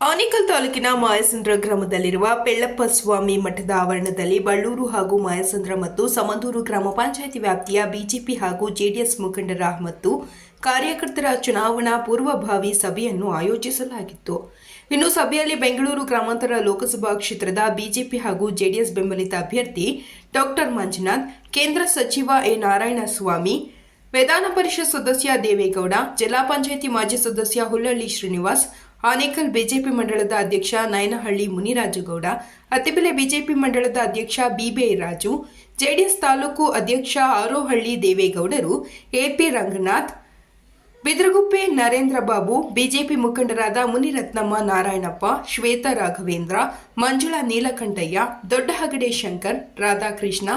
ಆನೇಕಲ್ ತಾಲೂಕಿನ ಮಾಯಸಂದ್ರ ಗ್ರಾಮದಲ್ಲಿರುವ ಪೆಳ್ಳಪ್ಪ ಸ್ವಾಮಿ ಮಠದ ಆವರಣದಲ್ಲಿ ಬಳ್ಳೂರು ಹಾಗೂ ಮಾಯಸಂದ್ರ ಮತ್ತು ಸಮಂದೂರು ಗ್ರಾಮ ಪಂಚಾಯಿತಿ ವ್ಯಾಪ್ತಿಯ ಬಿಜೆಪಿ ಹಾಗೂ ಜೆಡಿಎಸ್ ಮುಖಂಡರ ಮತ್ತು ಕಾರ್ಯಕರ್ತರ ಚುನಾವಣಾ ಪೂರ್ವಭಾವಿ ಸಭೆಯನ್ನು ಆಯೋಜಿಸಲಾಗಿತ್ತು. ಇನ್ನು ಸಭೆಯಲ್ಲಿ ಬೆಂಗಳೂರು ಗ್ರಾಮಾಂತರ ಲೋಕಸಭಾ ಕ್ಷೇತ್ರದ ಬಿಜೆಪಿ ಹಾಗೂ ಜೆಡಿಎಸ್ ಬೆಂಬಲಿತ ಅಭ್ಯರ್ಥಿ ಡಾಕ್ಟರ್ ಮಂಜುನಾಥ್, ಕೇಂದ್ರ ಸಚಿವ ಎ. ನಾರಾಯಣಸ್ವಾಮಿ, ವಿಧಾನ ಪರಿಷತ್ ಸದಸ್ಯ ದೇವೇಗೌಡ, ಜಿಲ್ಲಾ ಪಂಚಾಯಿತಿ ಮಾಜಿ ಸದಸ್ಯ ಹುಲ್ಲಳ್ಳಿ ಶ್ರೀನಿವಾಸ್ ಆನೇಕಲ್ ಬಿಜೆಪಿ ಮಂಡಳದ ಅಧ್ಯಕ್ಷ ನಯನಹಳ್ಳಿ ಮುನಿರಾಜುಗೌಡ ಅತ್ತಿಬೆಲೆ ಬಿಜೆಪಿ ಮಂಡಳದ ಅಧ್ಯಕ್ಷ ಬಿಬಿ ರಾಜು, ಜೆಡಿಎಸ್ ತಾಲೂಕು ಅಧ್ಯಕ್ಷ ಆರೋಹಳ್ಳಿ ದೇವೇಗೌಡರು, ಎಪಿ ರಂಗನಾಥ್, ಬಿದ್ರಗುಪ್ಪೆ ನರೇಂದ್ರ ಬಾಬು, ಬಿಜೆಪಿ ಮುಖಂಡರಾದ ಮುನಿರತ್ನಮ್ಮ ನಾರಾಯಣಪ್ಪ, ಶ್ವೇತಾ ರಾಘವೇಂದ್ರ, ಮಂಜುಳಾ ನೀಲಕಂಠಯ್ಯ, ದೊಡ್ಡಹಗಡೆ ಶಂಕರ್, ರಾಧಾಕೃಷ್ಣ,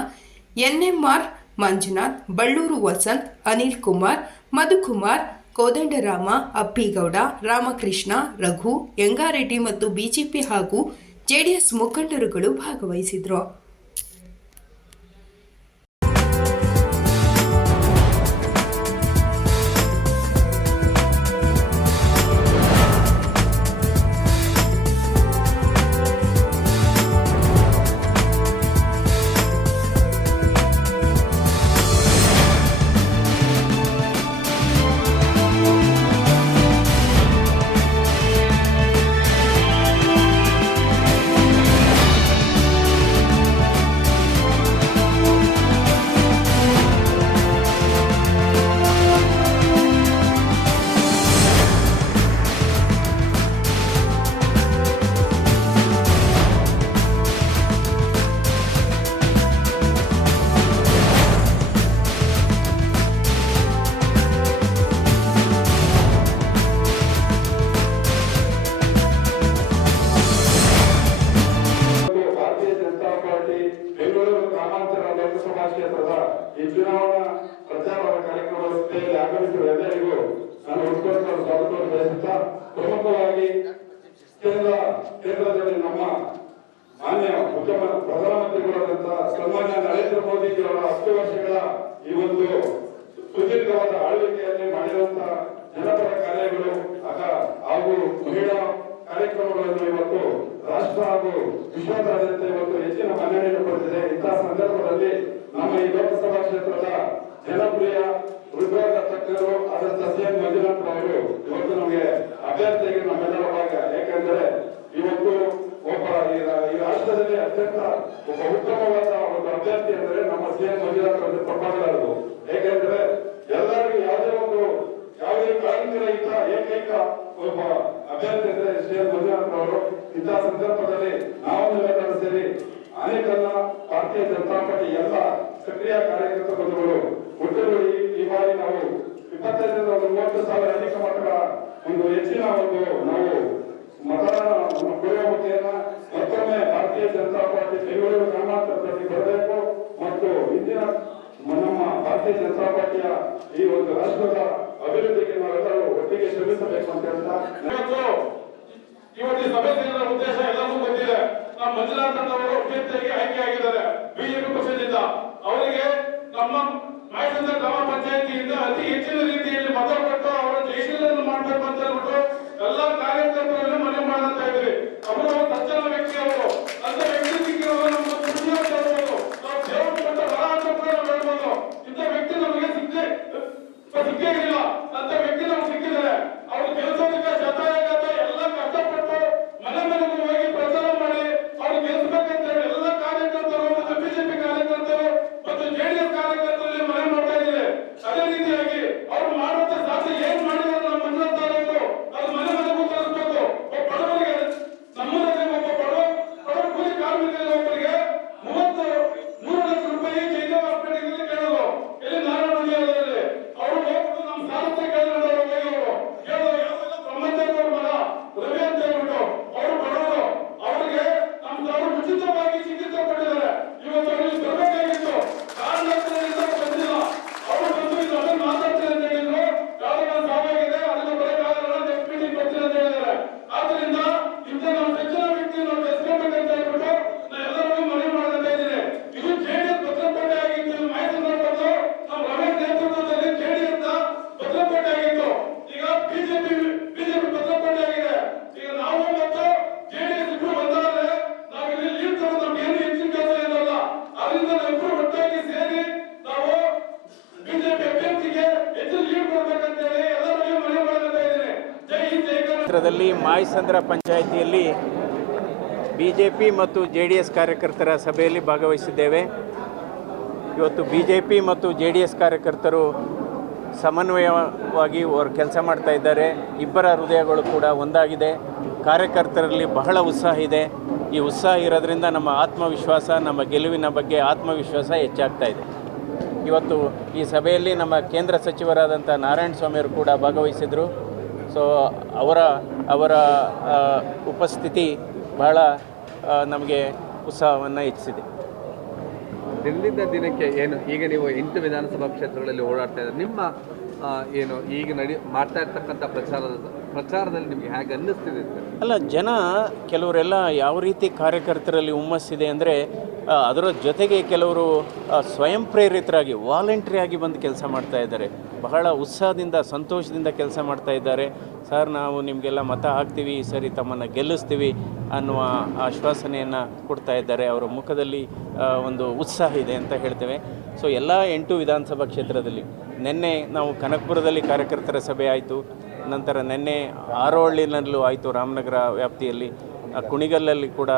ಎನ್ಎಂಆರ್ ಮಂಜುನಾಥ್, ಬಳ್ಳೂರು ವಸಂತ್, ಅನಿಲ್ ಕುಮಾರ್, ಮಧುಕುಮಾರ್ ಕೋದಂಡರಾಮ ಅಪ್ಪಿಗೌಡ ರಾಮಕೃಷ್ಣ ರಘು ಯಂಗಾರೆಡ್ಡಿ ಮತ್ತು ಬಿಜೆಪಿ ಹಾಗೂ ಜೆಡಿಎಸ್ ಮುಖಂಡರುಗಳು ಭಾಗವಹಿಸಿದ್ರು. ಆಗಮಿಸಿರುವ ಎಲ್ಲರಿಗೂ ನಾನು ಉತ್ಕೃಷ್ಟ ಸ್ವಾಗತವನ್ನು ಬಯಸುತ್ತಾ ಪ್ರಮುಖವಾಗಿ ಕೇಂದ್ರ ಕೇಂದ್ರದಲ್ಲಿ ನಮ್ಮ ಮಾನ್ಯ ಉತ್ತಮ ಪ್ರಧಾನಮಂತ್ರಿಗಳಾದಂತಹ ಸನ್ಮಾನ್ಯ ನರೇಂದ್ರ ಮೋದಿಜಿಯವರ ಹತ್ತು ವರ್ಷಗಳ ಈ ಒಂದು ಸುದೀರ್ಘವಾದ ಆಳ್ವಿಕೆಯಲ್ಲಿ ಮಾಡಿರುವಂತಹ ಜನಪರ ಕಾರ್ಯಗಳು ಹಾಗೂ ಮಹಿಳಾ ಕಾರ್ಯಕ್ರಮಗಳನ್ನು ಇವತ್ತು ರಾಷ್ಟ್ರ ಹಾಗೂ ವಿಶ್ವದಾದ್ಯಂತ ಇವತ್ತು ಹೆಚ್ಚಿನ ಮನ್ನಣೆಯನ್ನು ಪಡೆದಿದೆ. ಇಂತಹ ಸಂದರ್ಭದಲ್ಲಿ ನಮ್ಮ ಈ ಲೋಕಸಭಾ ಕ್ಷೇತ್ರದ ಜನಪ್ರಿಯ ಉದ್ಯೋಗ ತಜ್ಞರು ಅದರ ಸಿಎಂ ಮಂಜುನಾಥ್ ಅವರು ಇವತ್ತು ನಮಗೆ ಅಭ್ಯರ್ಥಿಯಾಗಿ ನಮ್ಮೆಲ್ಲರ ಭಾಗ. ಏಕೆಂದರೆ ಇವತ್ತು ಒಬ್ಬ ಈ ರಾಷ್ಟ್ರದಲ್ಲಿ ಅತ್ಯಂತ ಒಬ್ಬ ಉತ್ತಮವಾದ ಒಂದು ಅಭ್ಯರ್ಥಿ ಅಂದರೆ ನಮ್ಮ ಸಿಎಂ ಮಂಜುನಾಥ್ ಅವರು ತಪ್ಪಾಗಲಾರದು ಏಕೆಂದರೆ ಎಲ್ಲರಿಗೂ ಯಾವುದೇ ಒಂದು, ಯಾವುದೇ ಕಾರಣರಹಿತ ಏಕೈಕ ಒಬ್ಬ ಅಭ್ಯರ್ಥಿ ಅಂದ್ರೆ ಸಿಎಂ ಮಂಜುನಾಥ್ ಅವರು. ಇಂತಹ ಸಂದರ್ಭದಲ್ಲಿ ನಾವು ಸೇರಿ ಅನೇಕ ಭಾರತೀಯ ಜನತಾ ಪಾರ್ಟಿ ಎಲ್ಲ ಸಕ್ರಿಯ ಕಾರ್ಯಕರ್ತ ಬಂಧುಗಳು ಒಟ್ಟುಗೂಡಿ ಈ ಬಾರಿ ನಾವು ಇಪ್ಪತ್ತೈದರಿಂದ ಮೂವತ್ತು ಸಾವಿರ ಅಧಿಕ ಮತಗಳ ಒಂದು ಹೆಚ್ಚಿನ ಒಂದು ನಾವು ಮತದಾನ ಕೊಡುವ ಮುಖೇನ ಮತ್ತೊಮ್ಮೆ ಭಾರತೀಯ ಜನತಾ ಪಾರ್ಟಿ ಬೆಂಗಳೂರು ಗ್ರಾಮಾಂತರದಲ್ಲಿ ಬರಬೇಕು ಮತ್ತು ಇಂದಿನ ನಮ್ಮ ಭಾರತೀಯ ಜನತಾ ಪಾರ್ಟಿಯ ಈ ಒಂದು ರಾಷ್ಟ್ರದ ಅಭಿವೃದ್ಧಿಗೆ ನಾವೆಲ್ಲರೂ ಒಟ್ಟಿಗೆ ಶ್ರಮಿಸಬೇಕು ಅಂತ ಹೇಳ್ತಾ ಇವತ್ತು ಸಭೆ ಸೇರಿದ ಉದ್ದೇಶ ಎಲ್ಲರಿಗೂ ಗೊತ್ತಿದೆ. ನಮ್ಮ ಮಂಜುನಾಥ್ ಅವರು ಅಭ್ಯರ್ಥಿಯಾಗಿ ಆಯ್ಕೆ ಆಗಿದ್ದಾರೆ ಅಂತೇಳ್ಬಿಟ್ಟು ಎಲ್ಲ ಕಾರ್ಯಕರ್ತರನ್ನು ಮನೆ ಮಾಡಂತ ಕ್ಷೇತ್ರದಲ್ಲಿ ಮಾಯಸಂದ್ರ ಪಂಚಾಯಿತಿಯಲ್ಲಿ ಬಿ ಜೆ ಪಿ ಮತ್ತು ಜೆ ಡಿ ಎಸ್ ಕಾರ್ಯಕರ್ತರ ಸಭೆಯಲ್ಲಿ ಭಾಗವಹಿಸಿದ್ದೇವೆ. ಇವತ್ತು ಬಿ ಜೆ ಪಿ ಮತ್ತು ಜೆ ಡಿ ಎಸ್ ಕಾರ್ಯಕರ್ತರು ಸಮನ್ವಯವಾಗಿ ಅವರು ಕೆಲಸ ಮಾಡ್ತಾ ಇದ್ದಾರೆ. ಇಬ್ಬರ ಹೃದಯಗಳು ಕೂಡ ಒಂದಾಗಿದೆ. ಕಾರ್ಯಕರ್ತರಲ್ಲಿ ಬಹಳ ಉತ್ಸಾಹ ಇದೆ. ಈ ಉತ್ಸಾಹ ಇರೋದ್ರಿಂದ ನಮ್ಮ ಆತ್ಮವಿಶ್ವಾಸ, ನಮ್ಮ ಗೆಲುವಿನ ಬಗ್ಗೆ ಆತ್ಮವಿಶ್ವಾಸ ಹೆಚ್ಚಾಗ್ತಾ ಇದೆ. ಇವತ್ತು ಈ ಸಭೆಯಲ್ಲಿ ನಮ್ಮ ಕೇಂದ್ರ ಸಚಿವರಾದಂಥ ನಾರಾಯಣ ಸ್ವಾಮಿಯವರು ಕೂಡ ಭಾಗವಹಿಸಿದರು. ಸೊ ಅವರ ಅವರ ಉಪಸ್ಥಿತಿ ಬಹಳ ನಮಗೆ ಉತ್ಸಾಹವನ್ನು ಹೆಚ್ಚಿಸಿದೆ. ದಿನದಿಂದ ದಿನಕ್ಕೆ ಏನು ಈಗ ನೀವು ಎಂಟು ವಿಧಾನಸಭಾ ಕ್ಷೇತ್ರಗಳಲ್ಲಿ ಓಡಾಡ್ತಾ ಇದ್ದಾರೆ. ನಿಮ್ಮ ಏನು ಈಗ ನಡಿ ಮಾಡ್ತಾ ಇರ್ತಕ್ಕಂಥ ಪ್ರಚಾರದ ಪ್ರಚಾರದಲ್ಲಿ ನಿಮಗೆ ಹೇಗೆ ಅನ್ನಿಸ್ತಿದೆ ಅಲ್ಲ ಜನ ಕೆಲವರೆಲ್ಲ ಯಾವ ರೀತಿ ಕಾರ್ಯಕರ್ತರಲ್ಲಿ ಹುಮ್ಮಸ್ಸಿದೆ ಅಂದರೆ ಅದರ ಜೊತೆಗೆ ಕೆಲವರು ಸ್ವಯಂ ಪ್ರೇರಿತರಾಗಿ ವಾಲಂಟ್ರಿಯಾಗಿ ಬಂದು ಕೆಲಸ ಮಾಡ್ತಾ ಇದ್ದಾರೆ. ಬಹಳ ಉತ್ಸಾಹದಿಂದ, ಸಂತೋಷದಿಂದ ಕೆಲಸ ಮಾಡ್ತಾ ಇದ್ದಾರೆ. ಸರ್, ನಾವು ನಿಮಗೆಲ್ಲ ಮತ ಹಾಕ್ತೀವಿ, ಈ ಸರಿ ತಮ್ಮನ್ನು ಗೆಲ್ಲಿಸ್ತೀವಿ ಅನ್ನುವ ಆಶ್ವಾಸನೆಯನ್ನು ಕೊಡ್ತಾ ಇದ್ದಾರೆ. ಅವರ ಮುಖದಲ್ಲಿ ಒಂದು ಉತ್ಸಾಹ ಇದೆ ಅಂತ ಹೇಳ್ತೇವೆ. ಸೊ ಎಲ್ಲ ಎಂಟು ವಿಧಾನಸಭಾ ಕ್ಷೇತ್ರದಲ್ಲಿ, ನಿನ್ನೆ ನಾವು ಕನಕಪುರದಲ್ಲಿ ಕಾರ್ಯಕರ್ತರ ಸಭೆ ಆಯಿತು. ನಂತರ ನಿನ್ನೆ ಆರೋಹಳ್ಳಿನಲ್ಲೂ ಆಯಿತು ರಾಮನಗರ ವ್ಯಾಪ್ತಿಯಲ್ಲಿ. ಕುಣಿಗಲ್ಲಲ್ಲಿ ಕೂಡ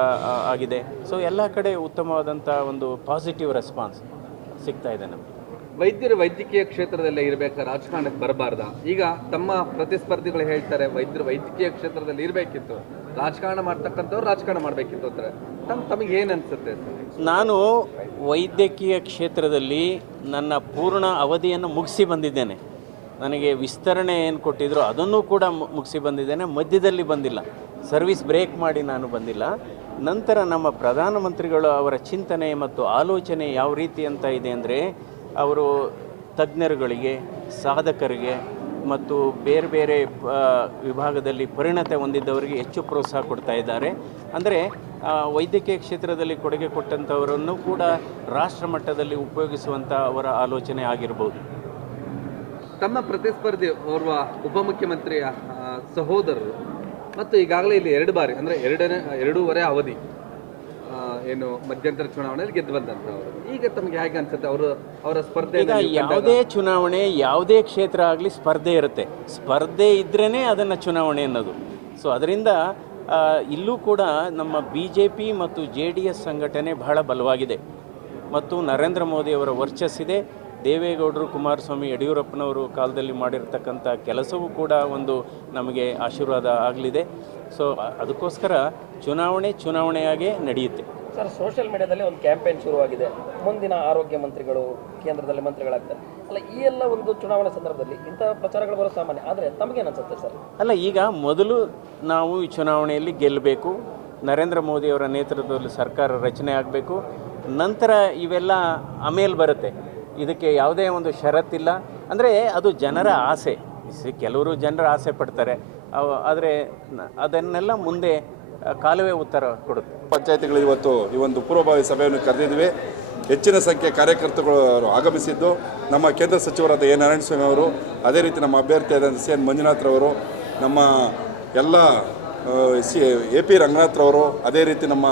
ಆಗಿದೆ. ಸೊ ಎಲ್ಲ ಕಡೆ ಉತ್ತಮವಾದಂಥ ಒಂದು ಪಾಸಿಟಿವ್ ರೆಸ್ಪಾನ್ಸ್ ಸಿಗ್ತಾ ಇದೆ ನಮಗೆ. ವೈದ್ಯರು ವೈದ್ಯಕೀಯ ಕ್ಷೇತ್ರದಲ್ಲೇ ಇರಬೇಕಾ? ರಾಜಕಾರಣಕ್ಕೆ ಬರಬಾರ್ದ? ಈಗ ತಮ್ಮ ಪ್ರತಿಸ್ಪರ್ಧಿಗಳು ಹೇಳ್ತಾರೆ ವೈದ್ಯರು ವೈದ್ಯಕೀಯ ಕ್ಷೇತ್ರದಲ್ಲಿ ಇರಬೇಕಿತ್ತು. ರಾಜಕಾರಣ ಮಾಡ್ತಕ್ಕಂಥವ್ರು ರಾಜಕಾರಣ ಮಾಡಬೇಕಿತ್ತು ಅಂತಾರೆ. ತಮ್ಮ ತಮಗೆ ಏನು ಅನಿಸುತ್ತೆ? ನಾನು ವೈದ್ಯಕೀಯ ಕ್ಷೇತ್ರದಲ್ಲಿ ನನ್ನ ಪೂರ್ಣ ಅವಧಿಯನ್ನು ಮುಗಿಸಿ ಬಂದಿದ್ದೇನೆ. ನನಗೆ ವಿಸ್ತರಣೆ ಏನು ಕೊಟ್ಟಿದ್ರು ಅದನ್ನು ಕೂಡ ಮುಗಿಸಿ ಬಂದಿದ್ದೇನೆ. ಮಧ್ಯದಲ್ಲಿ ಬಂದಿಲ್ಲ. ಸರ್ವಿಸ್ ಬ್ರೇಕ್ ಮಾಡಿ ನಾನು ಬಂದಿಲ್ಲ. ನಂತರ ನಮ್ಮ ಪ್ರಧಾನಮಂತ್ರಿಗಳು ಅವರ ಚಿಂತನೆ ಮತ್ತು ಆಲೋಚನೆ ಯಾವ ರೀತಿ ಅಂತ ಇದೆ ಅಂದರೆ, ಅವರು ತಜ್ಞರುಗಳಿಗೆ, ಸಾಧಕರಿಗೆ ಮತ್ತು ಬೇರೆ ಬೇರೆ ವಿಭಾಗದಲ್ಲಿ ಪರಿಣತಿ ಹೊಂದಿದ್ದವರಿಗೆ ಹೆಚ್ಚು ಪ್ರೋತ್ಸಾಹ ಕೊಡ್ತಾ ಇದ್ದಾರೆ. ಅಂದರೆ ವೈದ್ಯಕೀಯ ಕ್ಷೇತ್ರದಲ್ಲಿ ಕೊಡುಗೆ ಕೊಟ್ಟಂಥವರನ್ನು ಕೂಡ ರಾಷ್ಟ್ರ ಮಟ್ಟದಲ್ಲಿ ಉಪಯೋಗಿಸುವಂಥ ಅವರ ಆಲೋಚನೆ ಆಗಿರ್ಬೋದು. ತಮ್ಮ ಪ್ರತಿಸ್ಪರ್ಧಿ ಓರ್ವ ಉಪಮುಖ್ಯಮಂತ್ರಿಯ ಸಹೋದರರು ಮತ್ತು ಈಗಾಗಲೇ ಇಲ್ಲಿ ಎರಡು ಬಾರಿ ಅಂದರೆ ಎರಡನೇ ಎರಡೂವರೆ ಅವಧಿ ಏನು ಮಧ್ಯಂತರ ಚುನಾವಣೆಯಲ್ಲಿ ಗೆದ್ದು ಬಂದಂಥವ್ರು ಈಗ ತಮಗೆ ಹೇಗೆ ಅನ್ಸುತ್ತೆ? ಅವರು ಅವರ ಸ್ಪರ್ಧೆ ಈಗ ಯಾವುದೇ ಚುನಾವಣೆ ಯಾವುದೇ ಕ್ಷೇತ್ರ ಆಗಲಿ ಸ್ಪರ್ಧೆ ಇರುತ್ತೆ. ಸ್ಪರ್ಧೆ ಇದ್ರೇ ಅದನ್ನು ಚುನಾವಣೆ ಅನ್ನೋದು. ಸೊ ಅದರಿಂದ ಇಲ್ಲೂ ಕೂಡ ನಮ್ಮ ಬಿ ಜೆ ಪಿ ಮತ್ತು ಜೆ ಡಿ ಎಸ್ ಸಂಘಟನೆ ಬಹಳ ಬಲವಾಗಿದೆ. ಮತ್ತು ನರೇಂದ್ರ ಮೋದಿಯವರ ವರ್ಚಸ್ಸಿದೆ. ದೇವೇಗೌಡರು ಕುಮಾರಸ್ವಾಮಿ ಯಡಿಯೂರಪ್ಪನವರು ಕಾಲದಲ್ಲಿ ಮಾಡಿರ್ತಕ್ಕಂಥ ಕೆಲಸವೂ ಕೂಡ ಒಂದು ನಮಗೆ ಆಶೀರ್ವಾದ ಆಗಲಿದೆ. ಸೊ ಅದಕ್ಕೋಸ್ಕರ ಚುನಾವಣೆ ಚುನಾವಣೆಯಾಗೇ ನಡೆಯುತ್ತೆ. ಸರ್ ಸೋಷಿಯಲ್ ಮೀಡಿಯಾದಲ್ಲಿ ಒಂದು ಕ್ಯಾಂಪೇನ್ ಶುರುವಾಗಿದೆ. ಮುಂದಿನ ಆರೋಗ್ಯ ಮಂತ್ರಿಗಳು ಕೇಂದ್ರದಲ್ಲಿ ಮಂತ್ರಿಗಳಾಗ್ತಾರೆ. ಅಲ್ಲ ಈ ಎಲ್ಲ ಒಂದು ಚುನಾವಣೆ ಸಂದರ್ಭದಲ್ಲಿ ಇಂತಹ ಪ್ರಚಾರಗಳು ಬರೋ ಸಾಮಾನ್ಯ ಆದರೆ ತಮಗೇನು ಅನ್ಸುತ್ತೆ ಸರ್ ಅಲ್ಲ ಈಗ ಮೊದಲು ನಾವು ಈ ಚುನಾವಣೆಯಲ್ಲಿ ಗೆಲ್ಲಬೇಕು. ನರೇಂದ್ರ ಮೋದಿಯವರ ನೇತೃತ್ವದಲ್ಲಿ ಸರ್ಕಾರ ರಚನೆ ಆಗಬೇಕು. ನಂತರ ಇವೆಲ್ಲ ಆಮೇಲೆ ಬರುತ್ತೆ. ಇದಕ್ಕೆ ಯಾವುದೇ ಒಂದು ಷರತ್ತಿಲ್ಲ. ಅಂದರೆ ಅದು ಜನರ ಆಸೆ. ಕೆಲವರು ಜನರ ಆಸೆ ಪಡ್ತಾರೆ. ಆದರೆ ಅದನ್ನೆಲ್ಲ ಮುಂದೆ ಕಾಲುವೆ ಕಾಲವೇ ಉತ್ತರ ಕೊಡುತ್ತೆ. ಪಂಚಾಯತಿಗಳು ಇವತ್ತು ಈ ಒಂದು ಪೂರ್ವಭಾವಿ ಸಭೆಯನ್ನು ಕರೆದಿದ್ವಿ. ಹೆಚ್ಚಿನ ಸಂಖ್ಯೆ ಕಾರ್ಯಕರ್ತರು ಆಗಮಿಸಿದ್ದು. ನಮ್ಮ ಕೇಂದ್ರ ಸಚಿವರಾದ ಎ ನಾರಾಯಣಸ್ವಾಮಿ ಅವರು, ಅದೇ ರೀತಿ ನಮ್ಮ ಅಭ್ಯರ್ಥಿಯಾದ ಸಿ ಎನ್ ಮಂಜುನಾಥ್ರವರು ನಮ್ಮ ಎಲ್ಲ ಸಿ ಎ ಪಿ ರಂಗನಾಥ್ರವರು ಅದೇ ರೀತಿ ನಮ್ಮ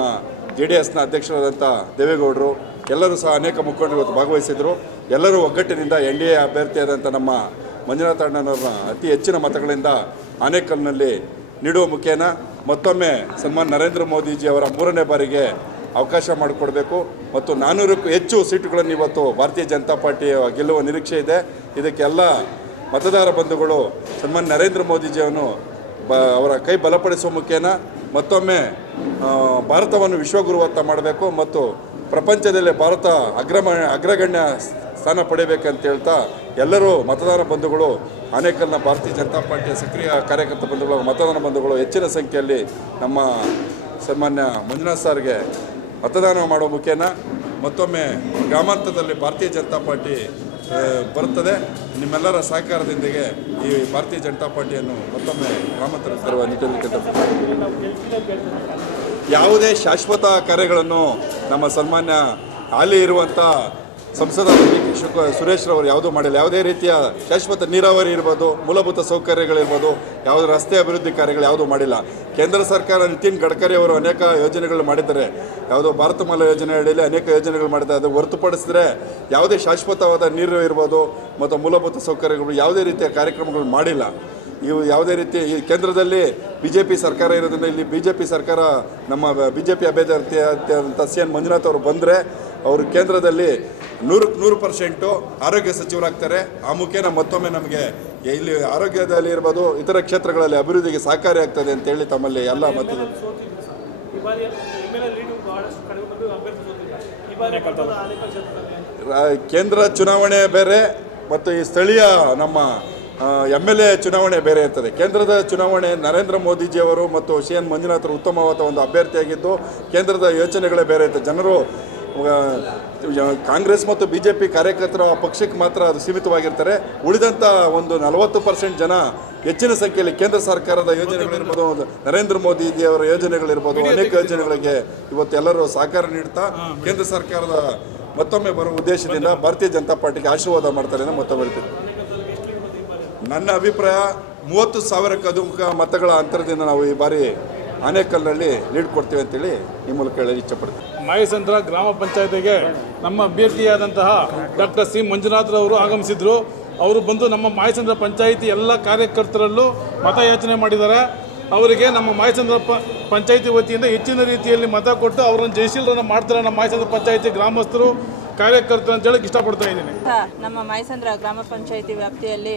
ಜೆ ಡಿ ಎಸ್ನ ಅಧ್ಯಕ್ಷರಾದಂಥ ದೇವೇಗೌಡರು ಎಲ್ಲರೂ ಸಹ ಅನೇಕ ಮುಖಂಡರು ಇವತ್ತು ಭಾಗವಹಿಸಿದರು. ಎಲ್ಲರೂ ಒಗ್ಗಟ್ಟಿನಿಂದ ಎನ್ ಡಿ ಎ ಅಭ್ಯರ್ಥಿಯಾದಂಥ ನಮ್ಮ ಮಂಜುನಾಥ ಅಣ್ಣನವ್ರನ್ನ ಅತಿ ಹೆಚ್ಚಿನ ಮತಗಳಿಂದ ಆನೇಕಲ್ನಲ್ಲಿ ನೀಡುವ ಮುಖೇನ ಮತ್ತೊಮ್ಮೆ ಸನ್ಮಾನ್ ನರೇಂದ್ರ ಮೋದಿಜಿ ಅವರ ಮೂರನೇ ಬಾರಿಗೆ ಅವಕಾಶ ಮಾಡಿಕೊಡಬೇಕು. ಮತ್ತು ನಾನ್ನೂರಕ್ಕೂ ಹೆಚ್ಚು ಸೀಟುಗಳನ್ನು ಇವತ್ತು ಭಾರತೀಯ ಜನತಾ ಪಾರ್ಟಿಯ ಗೆಲ್ಲುವ ನಿರೀಕ್ಷೆ ಇದೆ. ಇದಕ್ಕೆಲ್ಲ ಮತದಾರ ಬಂಧುಗಳು ಸನ್ಮಾನ್ ನರೇಂದ್ರ ಮೋದಿಜಿಯನ್ನು ಬ, ಅವರ ಕೈ ಬಲಪಡಿಸುವ ಮುಖೇನ ಮತ್ತೊಮ್ಮೆ ಭಾರತವನ್ನು ವಿಶ್ವಗುರುವತ್ತ ಮಾಡಬೇಕು. ಮತ್ತು ಪ್ರಪಂಚದಲ್ಲೇ ಭಾರತ ಅಗ್ರಮ, ಅಗ್ರಗಣ್ಯ ಸ್ಥಾನ ಪಡೆಯಬೇಕಂತ ಹೇಳ್ತಾ ಎಲ್ಲರೂ ಮತದಾನ ಬಂಧುಗಳು, ಆನೇಕಲ್ನ ಭಾರತೀಯ ಜನತಾ ಪಾರ್ಟಿಯ ಸಕ್ರಿಯ ಕಾರ್ಯಕರ್ತ ಬಂಧುಗಳು, ಮತದಾನ ಬಂಧುಗಳು ಹೆಚ್ಚಿನ ಸಂಖ್ಯೆಯಲ್ಲಿ ನಮ್ಮ ಸನ್ಮಾನ್ಯ ಮಂಜುನಾಥ್ ಸಾರ್ಗೆ ಮತದಾನ ಮಾಡುವ ಮುಖೇನ ಮತ್ತೊಮ್ಮೆ ಗ್ರಾಮಾಂತರದಲ್ಲಿ ಭಾರತೀಯ ಜನತಾ ಪಾರ್ಟಿ ಬರುತ್ತದೆ. ನಿಮ್ಮೆಲ್ಲರ ಸಹಕಾರದೊಂದಿಗೆ ಈ ಭಾರತೀಯ ಜನತಾ ಪಾರ್ಟಿಯನ್ನು ಮತ್ತೊಮ್ಮೆ ಗ್ರಾಮಾಂತರ ತರುವ ನಿಟ್ಟಿನಲ್ಲಿ ಯಾವುದೇ ಶಾಶ್ವತ ಕಾರ್ಯಗಳನ್ನು ನಮ್ಮ ಸನ್ಮಾನ್ಯ ಹಾಲಿ ಇರುವಂಥ ಸಂಸದ ಡಿ ಕೆ. ಶಿವ ಸುರೇಶ್ ರವರು ಯಾವುದೂ ಮಾಡಿಲ್ಲ. ಯಾವುದೇ ರೀತಿಯ ಶಾಶ್ವತ ನೀರಾವರಿ ಇರ್ಬೋದು, ಮೂಲಭೂತ ಸೌಕರ್ಯಗಳಿರ್ಬೋದು, ಯಾವುದೇ ರಸ್ತೆ ಅಭಿವೃದ್ಧಿ ಕಾರ್ಯಗಳು ಯಾವುದೂ ಮಾಡಿಲ್ಲ. ಕೇಂದ್ರ ಸರ್ಕಾರ ನಿತಿನ್ ಗಡ್ಕರಿ ಅವರು ಅನೇಕ ಯೋಜನೆಗಳು ಮಾಡಿದ್ದಾರೆ. ಯಾವುದೋ ಭಾರತಮಾಲಾ ಯೋಜನೆ ಅಡಿಯಲ್ಲಿ ಅನೇಕ ಯೋಜನೆಗಳು ಮಾಡಿದ್ದಾರೆ. ಅದು ಹೊರತುಪಡಿಸಿದ್ರೆ ಯಾವುದೇ ಶಾಶ್ವತವಾದ ನೀರು ಇರ್ಬೋದು, ಮತ್ತು ಮೂಲಭೂತ ಸೌಕರ್ಯಗಳು ಯಾವುದೇ ರೀತಿಯ ಕಾರ್ಯಕ್ರಮಗಳು ಮಾಡಿಲ್ಲ. ಇವು ಯಾವುದೇ ರೀತಿ ಈ ಕೇಂದ್ರದಲ್ಲಿ ಬಿ ಜೆ ಪಿ ಸರ್ಕಾರ ಇರೋದ್ರಿಂದ ಇಲ್ಲಿ ಬಿ ಜೆ ಪಿ ಸರ್ಕಾರ ನಮ್ಮ ಬಿ ಜೆ ಪಿ ಅಭ್ಯರ್ಥಿ ಆದಂಥ ಸಿ ಎನ್ ಮಂಜುನಾಥ್ ಅವರು ಬಂದರೆ ಅವರು ಕೇಂದ್ರದಲ್ಲಿ ನೂರಕ್ಕೆ ನೂರು ಪರ್ಸೆಂಟು ಆರೋಗ್ಯ ಸಚಿವರಾಗ್ತಾರೆ. ಆ ಮುಖೇನ ಮತ್ತೊಮ್ಮೆ ನಮಗೆ ಇಲ್ಲಿ ಆರೋಗ್ಯದಲ್ಲಿ ಇರ್ಬೋದು ಇತರ ಕ್ಷೇತ್ರಗಳಲ್ಲಿ ಅಭಿವೃದ್ಧಿಗೆ ಸಹಕಾರಿ ಆಗ್ತದೆ ಅಂತೇಳಿ ತಮ್ಮಲ್ಲಿ ಎಲ್ಲ ಮತ್ತು ರಾ- ಕೇಂದ್ರ ಚುನಾವಣೆ ಬೇರೆ ಮತ್ತು ಈ ಸ್ಥಳೀಯ ನಮ್ಮ ಎಂ ಎಲ್ ಎ ಚುನಾವಣೆ ಬೇರೆ ಇರ್ತದೆ. ಕೇಂದ್ರದ ಚುನಾವಣೆ ನರೇಂದ್ರ ಮೋದಿಜಿಯವರು ಮತ್ತು ಸಿ ಎನ್ ಮಂಜುನಾಥರು ಉತ್ತಮವಾದ ಒಂದು ಅಭ್ಯರ್ಥಿಯಾಗಿದ್ದು ಕೇಂದ್ರದ ಯೋಚನೆಗಳೇ ಬೇರೆ ಇರ್ತದೆ. ಜನರು ಕಾಂಗ್ರೆಸ್ ಮತ್ತು ಬಿ ಜೆ ಪಿ ಕಾರ್ಯಕರ್ತರ ಪಕ್ಷಕ್ಕೆ ಮಾತ್ರ ಅದು ಸೀಮಿತವಾಗಿರ್ತಾರೆ. ಉಳಿದಂಥ ಒಂದು ನಲವತ್ತು ಪರ್ಸೆಂಟ್ ಜನ ಹೆಚ್ಚಿನ ಸಂಖ್ಯೆಯಲ್ಲಿ ಕೇಂದ್ರ ಸರ್ಕಾರದ ಯೋಜನೆಗಳಿರ್ಬೋದು ಒಂದು ನರೇಂದ್ರ ಮೋದಿಜಿಯವರ ಯೋಜನೆಗಳಿರ್ಬೋದು ಅನೇಕ ಯೋಜನೆಗಳಿಗೆ ಇವತ್ತು ಎಲ್ಲರೂ ಸಹಕಾರ ನೀಡ್ತಾ ಕೇಂದ್ರ ಸರ್ಕಾರದ ಮತ್ತೊಮ್ಮೆ ಬರುವ ಉದ್ದೇಶದಿಂದ ಭಾರತೀಯ ಜನತಾ ಪಾರ್ಟಿಗೆ ಆಶೀರ್ವಾದ ಮಾಡ್ತಾರೆ ಅಂತ ಮತ್ತೊಮ್ಮೆ ಹೇಳ್ತೀನಿ. ನನ್ನ ಅಭಿಪ್ರಾಯ ಮೂವತ್ತು ಸಾವಿರ ಕದುಮುಖ ಮತಗಳ ಅಂತರದಿಂದ ನಾವು ಈ ಬಾರಿ ಆನೇಕಲ್ನಲ್ಲಿ ಲೀಡ್ ಕೊಡ್ತೀವಿ ಅಂತೇಳಿ ಈ ಮೂಲಕ ಹೇಳಲು ಇಚ್ಛಪಡ್ತೀವಿ ಮಾಯಸಂದ್ರ ಗ್ರಾಮ ಪಂಚಾಯತಿಗೆ ನಮ್ಮ ಅಭ್ಯರ್ಥಿಯಾದಂತಹ ಡಾಕ್ಟರ್ ಸಿ ಮಂಜುನಾಥ್ರವರು ಆಗಮಿಸಿದ್ರು. ಅವರು ಬಂದು ನಮ್ಮ ಮಾಯಸಂದ್ರ ಪಂಚಾಯಿತಿ ಎಲ್ಲ ಕಾರ್ಯಕರ್ತರಲ್ಲೂ ಮತಯಾಚನೆ ಮಾಡಿದ್ದಾರೆ. ಅವರಿಗೆ ನಮ್ಮ ಮಾಯಸಂದ್ರ ಪ ಪಂಚಾಯಿತಿ ವತಿಯಿಂದ ಹೆಚ್ಚಿನ ರೀತಿಯಲ್ಲಿ ಮತ ಕೊಟ್ಟು ಅವರನ್ನು ಜಯಶೀಲರನ್ನು ಮಾಡ್ತಾರೆ ನಮ್ಮ ಮಾಯಸಂದ್ರ ಪಂಚಾಯಿತಿ ಗ್ರಾಮಸ್ಥರು. ಕಾರ್ಯಕರ್ತರು ಅಂತ ಹೇಳಕ್ಕೆ ಇಷ್ಟಪಡ್ತಾ ಇದ್ದೀನಿ. ನಮ್ಮ ಮೈಸಂದ್ರ ಗ್ರಾಮ ಪಂಚಾಯಿತಿ ವ್ಯಾಪ್ತಿಯಲ್ಲಿ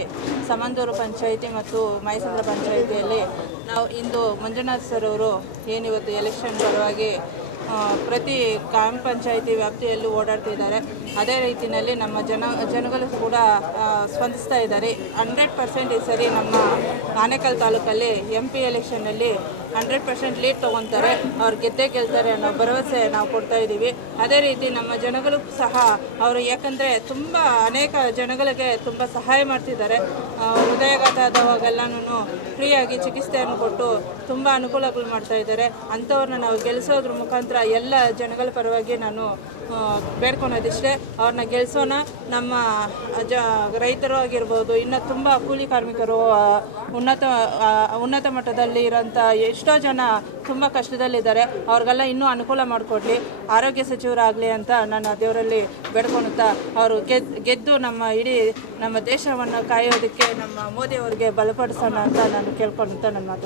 ಸಮಂದೂರು ಪಂಚಾಯಿತಿ ಮತ್ತು ಮೈಸಂದ್ರ ಪಂಚಾಯಿತಿಯಲ್ಲಿ ನಾವು ಇಂದು ಮಂಜುನಾಥ್ ಸರ್ ಅವರು ಏನಿವತ್ತು ಎಲೆಕ್ಷನ್ ಪರವಾಗಿ ಪ್ರತಿ ಗ್ರಾಮ ಪಂಚಾಯಿತಿ ವ್ಯಾಪ್ತಿಯಲ್ಲೂ ಓಡಾಡ್ತಿದ್ದಾರೆ ಅದೇ ರೀತಿಯಲ್ಲಿ ನಮ್ಮ ಜನ, ಜನಗಳು ಕೂಡ ಸ್ಪಂದಿಸ್ತಾ ಇದ್ದಾರೆ. ಹಂಡ್ರೆಡ್ ಪರ್ಸೆಂಟ್ ಈ ಸರಿ ನಮ್ಮ ಆನೇಕಲ್ ತಾಲೂಕಲ್ಲಿ ಎಂ ಪಿ ಎಲೆಕ್ಷನ್ನಲ್ಲಿ ಹಂಡ್ರೆಡ್ ಪರ್ಸೆಂಟ್ ಲೀಡ್ ತೊಗೊತಾರೆ ಅವ್ರು ಗೆದ್ದೇ ಗೆಲ್ತಾರೆ ಅನ್ನೋ ಭರವಸೆ ನಾವು ಕೊಡ್ತಾ ಇದ್ದೀವಿ ಅದೇ ರೀತಿ ನಮ್ಮ ಜನಗಳು ಸಹ, ಅವರು ಯಾಕಂದರೆ ತುಂಬ ಅನೇಕ ಜನಗಳಿಗೆ ತುಂಬ ಸಹಾಯ ಮಾಡ್ತಿದ್ದಾರೆ. ಹೃದಯಾಘಾತ ಆದವಾಗೆಲ್ಲನೂ ಫ್ರೀಯಾಗಿ ಚಿಕಿತ್ಸೆಯನ್ನು ಕೊಟ್ಟು ತುಂಬ ಅನುಕೂಲಗಳು ಮಾಡ್ತಾ ಇದ್ದಾರೆ. ಅಂಥವ್ರನ್ನ ನಾವು ಗೆಲ್ಲಿಸೋದ್ರ ಮುಖಾಂತರ ಎಲ್ಲ ಜನಗಳ ಪರವಾಗಿ ನಾನು ಬೇಡ್ಕೊಳೋದಿಷ್ಟೇ. ಅವ್ರನ್ನ ಗೆಲ್ಲಿಸೋಣ ನಮ್ಮ ಜ, ರೈತರು ಆಗಿರ್ಬೋದು, ಇನ್ನು ತುಂಬ ಕೂಲಿ ಕಾರ್ಮಿಕರು ಉನ್ನತ ಉನ್ನತ ಮಟ್ಟದಲ್ಲಿ ಇರೋಂಥ ಎಷ್ಟೋ ಜನ ತುಂಬ ಕಷ್ಟದಲ್ಲಿದ್ದಾರೆ. ಅವ್ರಿಗೆಲ್ಲ ಇನ್ನೂ ಅನುಕೂಲ ಮಾಡಿಕೊಡ್ಲಿ. ಆರೋಗ್ಯ ಸಚಿವರಾಗಲಿ ಅಂತ ನಾನು ದೇವರಲ್ಲಿ ಬೇಡ್ಕೊಳುತ್ತಾ ಅವರು ಗೆದ್, ಗೆದ್ದು ನಮ್ಮ ಇಡೀ ನಮ್ಮ ದೇಶವನ್ನು ಕಾಯೋದಕ್ಕೆ ನಮ್ಮ ಮೋದಿಯವರಿಗೆ ಬಲಪಡಿಸೋಣ ಅಂತ ನಾನು ಕೇಳ್ಕೊಳ್ತಾ ನನ್ನ ಮಾತು.